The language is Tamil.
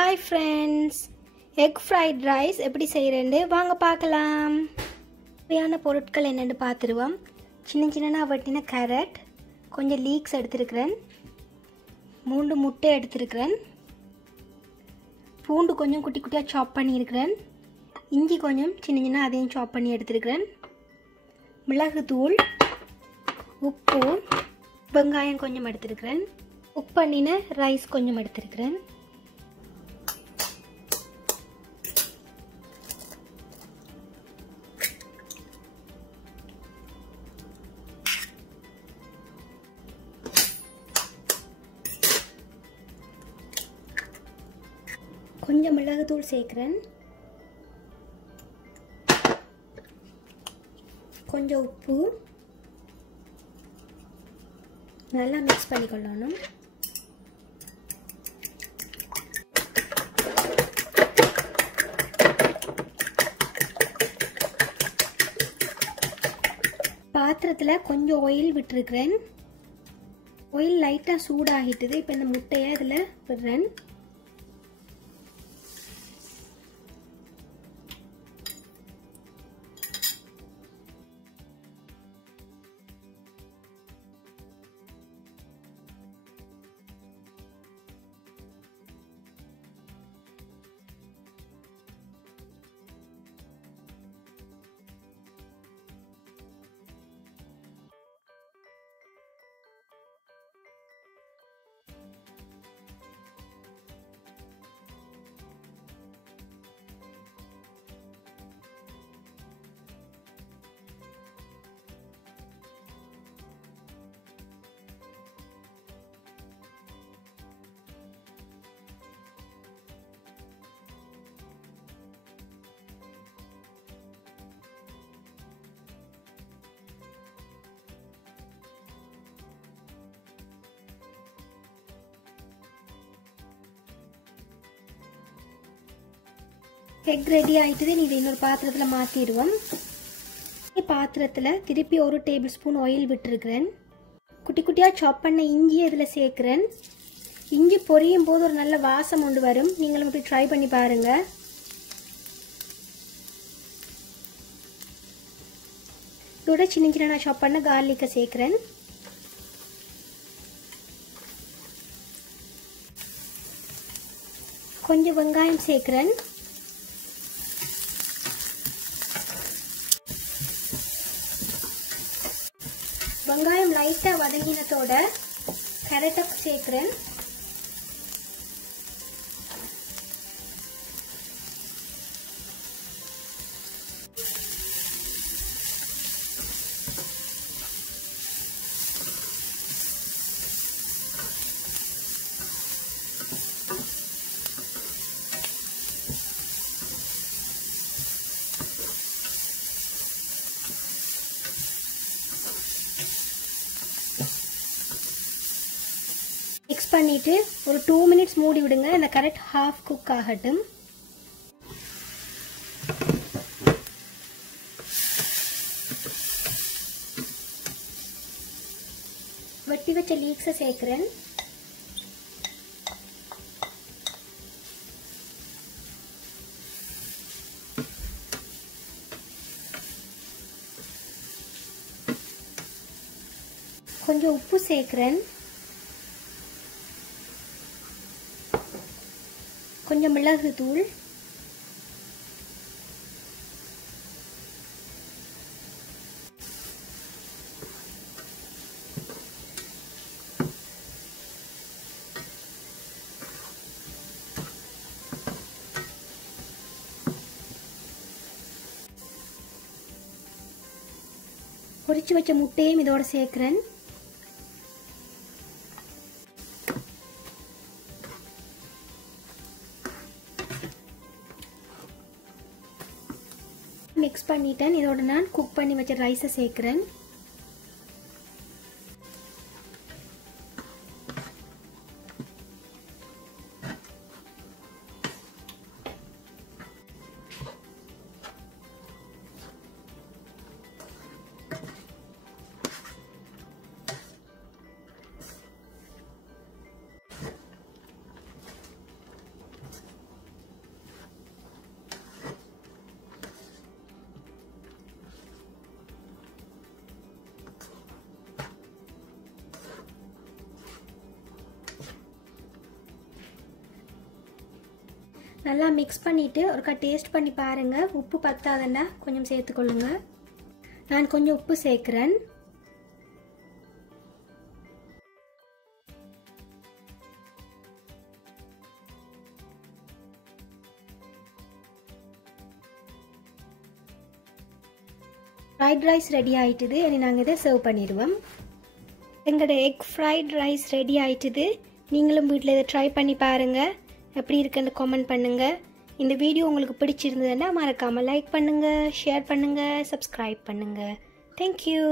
Hi friends, egg fried rice எப்படி செய்யறேன்னு வாங்க பார்க்கலாம். தேவையான பொருட்கள் என்னன்னு பார்த்துருவோம். சின்ன வெட்டின கேரட், கொஞ்சம் லீக்ஸ் எடுத்துருக்கிறேன், 3 முட்டை எடுத்துருக்கிறேன், பூண்டு கொஞ்சம் குட்டி குட்டியாக சாப் பண்ணியிருக்கிறேன், இஞ்சி கொஞ்சம் சின்ன அதையும் சாப் பண்ணி எடுத்துருக்கிறேன், மிளகுத்தூள், உப்பு, வெங்காயம் கொஞ்சம் எடுத்துருக்கிறேன், குக் பண்ணின ரைஸ் கொஞ்சம் எடுத்துருக்கிறேன். கொஞ்சம் மிளகுத்தூள் சேர்க்கிறேன், கொஞ்சம் உப்பு, நல்லா மிக்ஸ் பண்ணிக்கொள்ளணும். பாத்திரத்தில் கொஞ்சம் ஆயில் விட்டுருக்கிறேன். ஆயில் லைட்டாக சூடாகிட்டுது. இப்போ இந்த முட்டையை இதில் விடுறேன். எக் ரெடி ஆகிட்டுது. இதை இன்னொரு பாத்திரத்தில் மாற்றிடுவோம். பாத்திரத்தில் திருப்பி 1 டேபிள் ஸ்பூன் ஆயில் விட்டுருக்கிறேன். குட்டி குட்டியாக சாப் பண்ண இஞ்சியை இதில் சேர்க்குறேன். இஞ்சி பொரியும் போது ஒரு நல்ல வாசம் கொண்டு வரும். நீங்களும் இப்படி ட்ரை பண்ணி பாருங்கள். இதோட சின்ன சாப் பண்ண கார்லிக்கை சேர்க்குறேன். கொஞ்சம் வெங்காயம் சேர்க்குறேன். வெங்காயம் லைட்டாக வதங்கினதோட கேரட்டை சேர்க்குறேன். மிக்ஸ் பண்ணிட்டு ஒரு 2 மினிட்ஸ் மூடி விடுங்க. இந்த கேரட் ஹாஃப் குக் ஆகட்டும். வெட்டி வச்ச லீக்ஸை சேர்க்கிறேன். கொஞ்சம் உப்பு சேர்க்கிறேன். கொஞ்சம் மிளகுத்தூள், பொரிச்சு வச்ச முட்டையும் இதோட சேர்க்கிறேன். மிக்ஸ் பண்ணிட்டேன். இதோட நான் குக் பண்ணி வச்ச ரைஸை சேர்க்கிறேன். நல்லா மிக்ஸ் பண்ணிவிட்டு ஒருக்கா டேஸ்ட் பண்ணி பாருங்கள். உப்பு பத்தாதுன்னா கொஞ்சம் சேர்த்துக்கொள்ளுங்க. நான் கொஞ்சம் உப்பு சேர்க்குறேன். ஃப்ரைட் ரைஸ் ரெடி ஆயிட்டுது. இனி நாங்கள் இதை சர்வ் பண்ணிடுவோம். எங்களோட எக் ஃப்ரைட் ரைஸ் ரெடி ஆயிட்டுது. நீங்களும் வீட்டில் இதை ட்ரை பண்ணி பாருங்கள். எப்படி இருக்குன்னு கமெண்ட் பண்ணுங்கள். இந்த வீடியோ உங்களுக்கு பிடிச்சிருந்ததுன்னா மறக்காமல் லைக் பண்ணுங்கள், ஷேர் பண்ணுங்கள், சப்ஸ்கிரைப் பண்ணுங்கள். தேங்க்யூ.